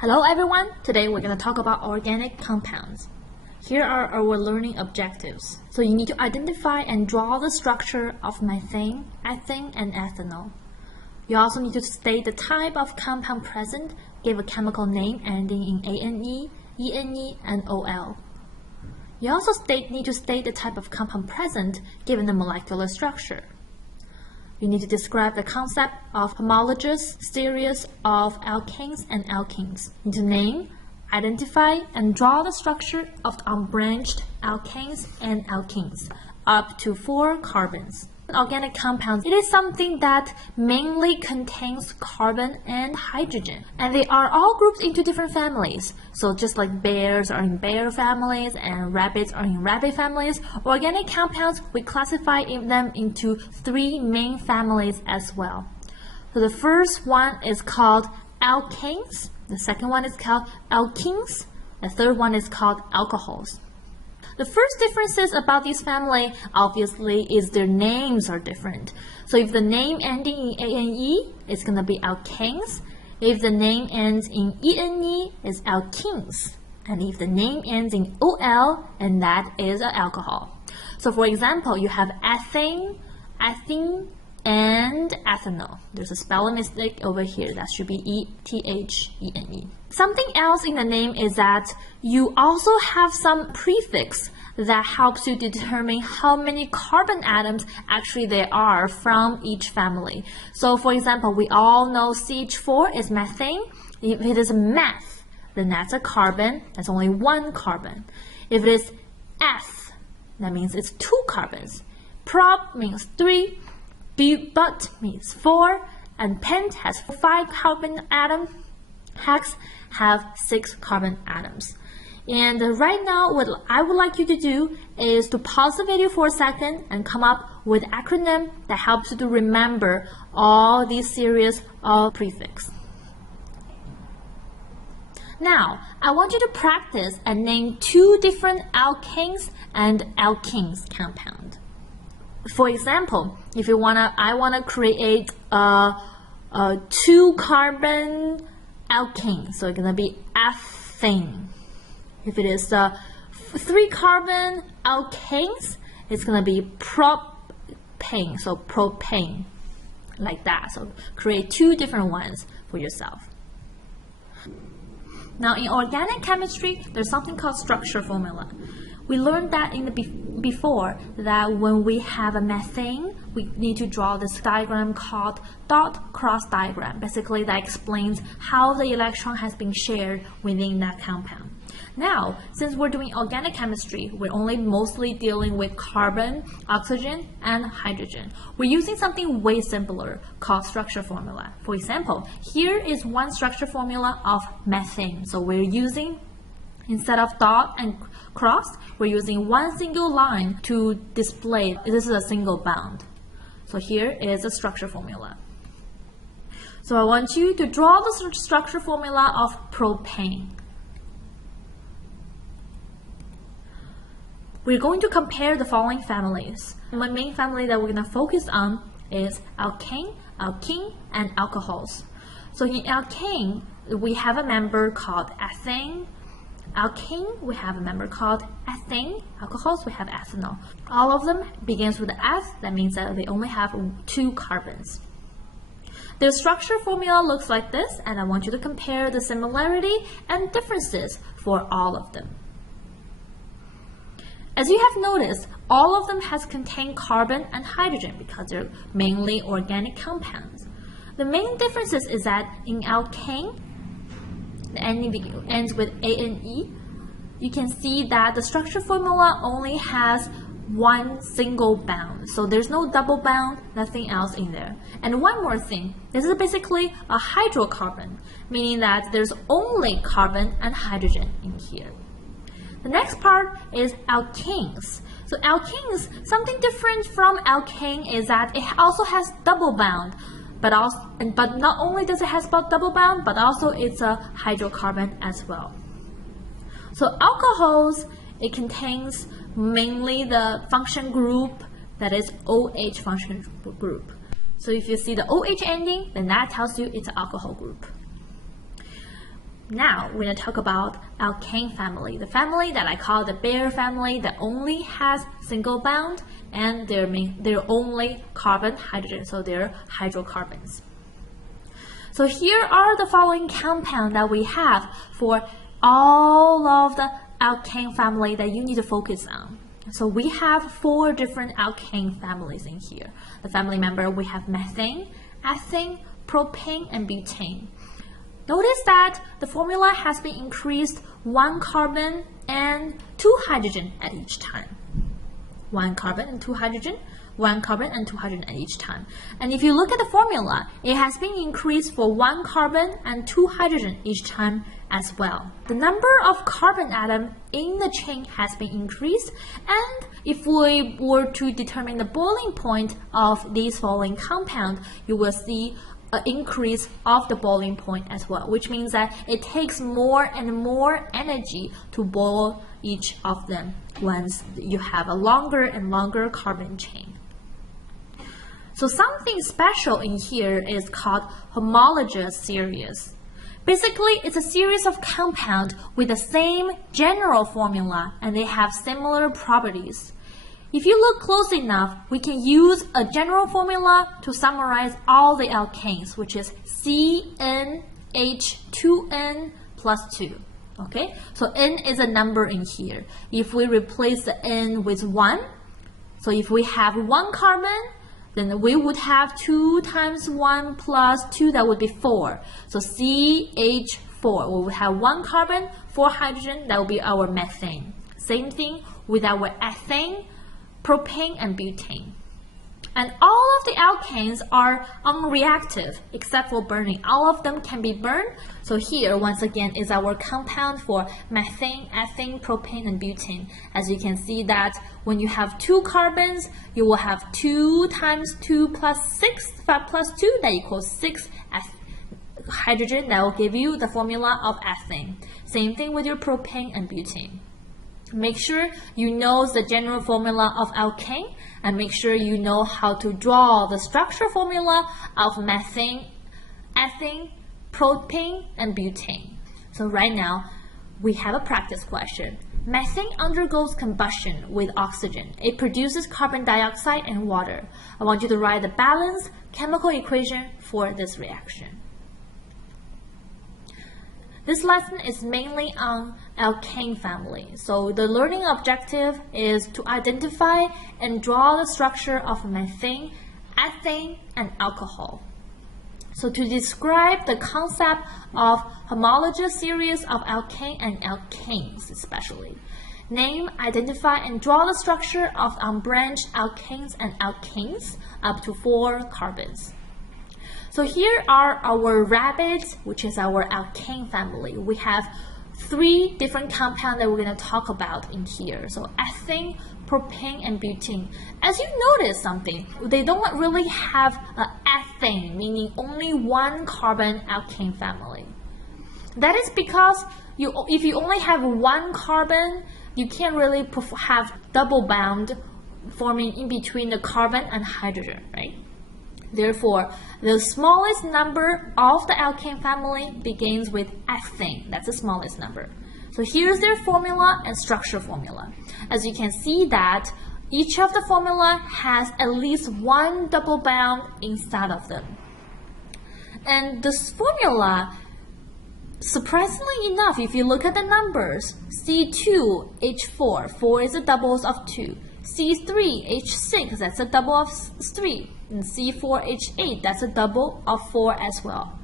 Hello everyone! Today we're going to talk about organic compounds. Here are our learning objectives. So you need to identify and draw the structure of methane, ethane, and ethanol. You also need to state the type of compound present, give a chemical name ending in ANE, ENE, and OL. You also need to state the type of compound present given the molecular structure. You need to describe the concept of homologous series of alkanes and alkenes. You need to name, identify, and draw the structure of the unbranched alkanes and alkenes, up to 4 carbons. Organic compounds, it is something that mainly contains carbon and hydrogen, and they are all grouped into different families. So just like bears are in bear families and rabbits are in rabbit families, organic compounds, we classify them into 3 main families as well. So the first one is called alkanes, the second one is called alkenes, the third one is called alcohols. The first differences about this family, obviously, is their names are different. So if the name ending in ANE, it's going to be alkanes. If the name ends in ENE, it's alkenes. And if the name ends in OL, and that is an alcohol. So for example, you have ethane, ethene, and ethanol. There's a spelling mistake over here. That should be ETHENE. Something else in the name is that you also have some prefix that helps you determine how many carbon atoms actually there are from each family. So for example, we all know CH4 is methane. If it is meth, then that's a carbon. That's only 1 carbon. If it is eth, that means it's 2 carbons. Prop means 3. But means 4, and pent has 5 carbon atoms, hex have 6 carbon atoms. And right now, what I would like you to do is to pause the video for a second and come up with an acronym that helps you to remember all these series of prefix. Now, I want you to practice and name 2 different alkanes and alkenes compound. For example, if I wanna create a 2-carbon alkane, so it's gonna be ethane. If it is 3-carbon alkanes, it's gonna be propane, so propane, like that. So create 2 different ones for yourself. Now in organic chemistry, there's something called structure formula. We learned that before that when we have a methane, we need to draw this diagram called dot cross diagram. Basically, that explains how the electron has been shared within that compound. Now, since we're doing organic chemistry, we're only mostly dealing with carbon, oxygen, and hydrogen. We're using something way simpler called structure formula. For example, here is one structure formula of methane. So we're using, instead of dot and cross, we're using 1 single line to display this is a single bond. So here is a structure formula. So I want you to draw the structure formula of propane. We're going to compare the following families. My main family that we're going to focus on is alkane, alkene, and alcohols. So in alkane, we have a member called ethane. Alkane, we have a member called ethane. Alcohols, we have ethanol. All of them begins with the eth. That means that they only have 2 carbons. Their structure formula looks like this, and I want you to compare the similarity and differences for all of them. As you have noticed, all of them has contained carbon and hydrogen because they're mainly organic compounds. The main differences is that in alkane, the ending ends with ANE, you can see that the structure formula only has 1 single bond. So there's no double bond, nothing else in there. And one more thing, this is basically a hydrocarbon, meaning that there's only carbon and hydrogen in here. The next part is alkanes. So alkanes, something different from alkane is that it also has double bond. But not only does it have double bond, but also it's a hydrocarbon as well. So alcohols, it contains mainly the function group that is OH function group. So if you see the OH ending, then that tells you it's an alcohol group. Now we're going to talk about alkane family, the family that I call the bear family that only has single bond and they're only carbon, hydrogen, so they're hydrocarbons. So here are the following compounds that we have for all of the alkane family that you need to focus on. So we have 4 different alkane families in here. The family member, we have methane, ethane, propane, and butane. Notice that the formula has been increased 1 carbon and 2 hydrogen at each time. 1 carbon and 2 hydrogen, 1 carbon and 2 hydrogen at each time. And if you look at the formula, it has been increased for 1 carbon and 2 hydrogen each time as well. The number of carbon atoms in the chain has been increased, and if we were to determine the boiling point of these following compounds, you will see an increase of the boiling point as well, which means that it takes more and more energy to boil each of them once you have a longer and longer carbon chain. So something special in here is called homologous series. Basically, it's a series of compounds with the same general formula and they have similar properties. If you look close enough, we can use a general formula to summarize all the alkanes, which is CnH2n plus 2. Okay, so n is a number in here. If we replace the n with 1, so if we have 1 carbon, then we would have 2 times 1 plus 2, that would be 4. So CH4, we would have 1 carbon, 4 hydrogen, that would be our methane. Same thing with our ethane, propane, and butane. And all of the alkanes are unreactive except for burning. All of them can be burned. So here, once again, is our compound for methane, ethane, propane, and butane. As you can see that when you have 2 carbons, you will have 2 times 2 plus 6, 5 plus 2, that equals 6 hydrogen. That will give you the formula of ethane. Same thing with your propane and butane. Make sure you know the general formula of alkane and make sure you know how to draw the structure formula of methane, ethane, propane, and butane. So right now, we have a practice question. Methane undergoes combustion with oxygen. It produces carbon dioxide and water. I want you to write the balanced chemical equation for this reaction. This lesson is mainly on alkane family. So the learning objective is to identify and draw the structure of methane, ethane, and alcohol. So to describe the concept of homologous series of alkane and alkanes especially, name, identify, and draw the structure of unbranched alkanes and alkanes up to 4 carbons. So here are our rabbits, which is our alkane family. We have 3 different compounds that we're going to talk about in here. So ethane, propane, and butane. As you notice something, they don't really have an ethane, meaning only 1 carbon alkane family. That is because if you only have 1 carbon, you can't really have double bond forming in between the carbon and hydrogen, right? Therefore, the smallest number of the alkane family begins with ethane. That's the smallest number. So here's their formula and structure formula. As you can see that each of the formula has at least 1 double bond inside of them. And this formula, surprisingly enough, if you look at the numbers, C2H4, 4 is the doubles of 2. C3H6, that's a double of 3. And C4H8, that's a double of 4 as well.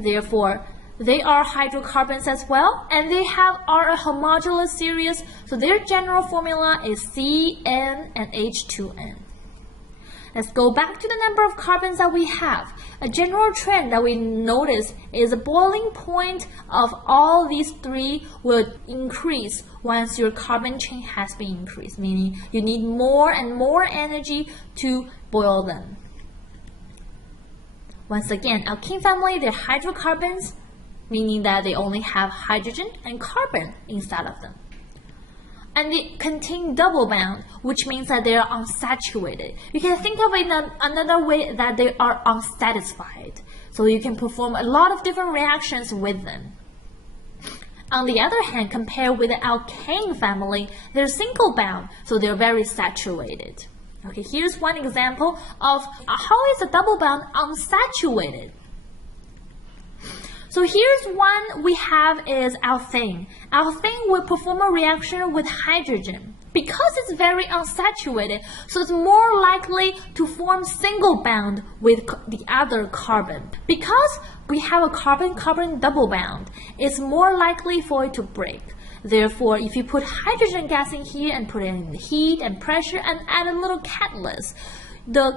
Therefore, they are hydrocarbons as well, and they are a homogeneous series, so their general formula is Cn and H2n. Let's go back to the number of carbons that we have. A general trend that we notice is the boiling point of all these 3 will increase once your carbon chain has been increased, meaning you need more and more energy to boil them. Once again, alkane family, they're hydrocarbons, meaning that they only have hydrogen and carbon inside of them. and they contain double bond, which means that they are unsaturated. You can think of it in another way, that they are unsatisfied. So you can perform a lot of different reactions with them. On the other hand, compared with the alkane family, they're single bound, so they're very saturated. Okay, here's one example of how is a double bond unsaturated. So here's one we have is alkane. Alkane will perform a reaction with hydrogen. Because it's very unsaturated, so it's more likely to form single bond with the other carbon. Because we have a carbon-carbon double bond, it's more likely for it to break. Therefore, if you put hydrogen gas in here and put it in the heat and pressure and add a little catalyst, the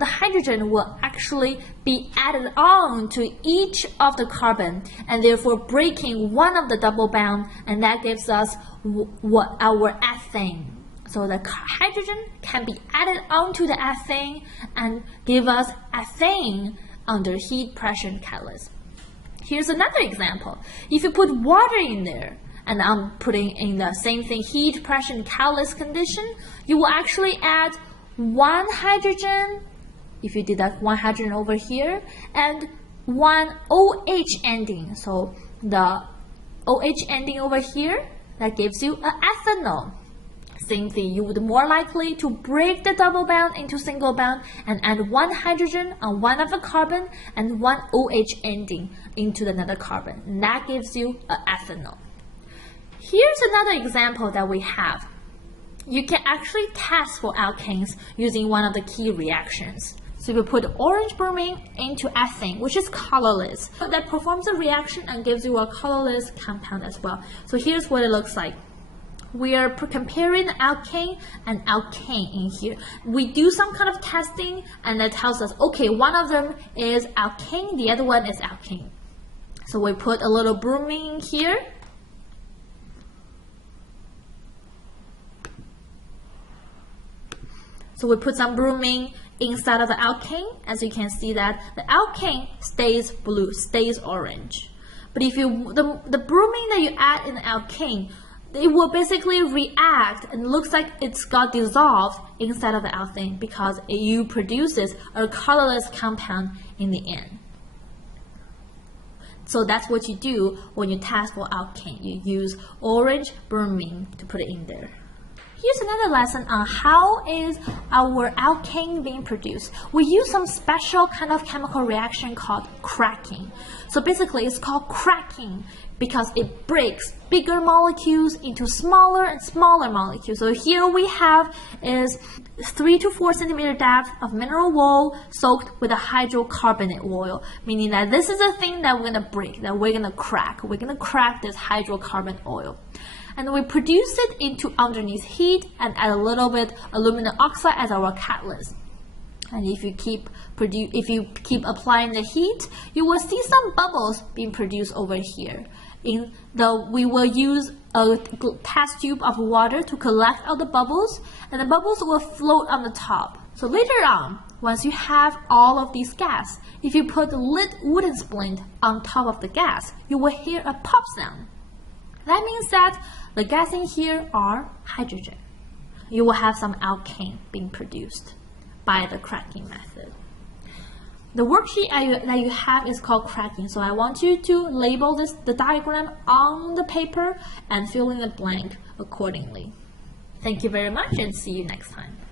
hydrogen will actually be added on to each of the carbon, and therefore breaking one of the double bond, and that gives us what our ethane. So the hydrogen can be added onto the ethane and give us ethane under heat, pressure, and catalyst. Here's another example. If you put water in there, and I'm putting in the same thing, heat, pressure, and catalyst condition, you will actually add one hydrogen, if you did that one hydrogen over here, and one OH ending. So the OH ending over here, that gives you an ethanol. Same thing, you would more likely to break the double bond into single bond and add one hydrogen on one of the carbon and one OH ending into another carbon. And that gives you an ethanol. Here's another example that we have. You can actually test for alkanes using one of the key reactions. So you put orange bromine into ethane, which is colorless. That performs a reaction and gives you a colorless compound as well. So here's what it looks like. We are comparing alkane and alkane in here. We do some kind of testing, and that tells us, okay, one of them is alkane, the other one is alkane. So we put a little bromine here. So we put some bromine inside of the alkane. As you can see that the alkane stays blue, stays orange. But if you the bromine that you add in the alkane, it will basically react and looks like it's got dissolved inside of the alkane because it produces a colorless compound in the end. So that's what you do when you test for alkane. You use orange bromine to put it in there. Here's another lesson on how is our alkane being produced. We use some special kind of chemical reaction called cracking. So basically it's called cracking because it breaks bigger molecules into smaller and smaller molecules. So here we have is 3 to 4 centimeter depth of mineral wool soaked with a hydrocarbonate oil, meaning that this is the thing that we're going to break, that we're going to crack. We're going to crack this hydrocarbon oil. And we produce it into underneath heat and add a little bit aluminum oxide as our catalyst. And if you keep applying the heat, you will see some bubbles being produced over here. We will use a test tube of water to collect all the bubbles, and the bubbles will float on the top. So later on, once you have all of these gas, if you put the lit wooden splint on top of the gas, you will hear a pop sound. That means that the gas in here are hydrogen. You will have some alkane being produced by the cracking method. The worksheet that you have is called cracking. So I want you to label the diagram on the paper and fill in the blank accordingly. Thank you very much and see you next time.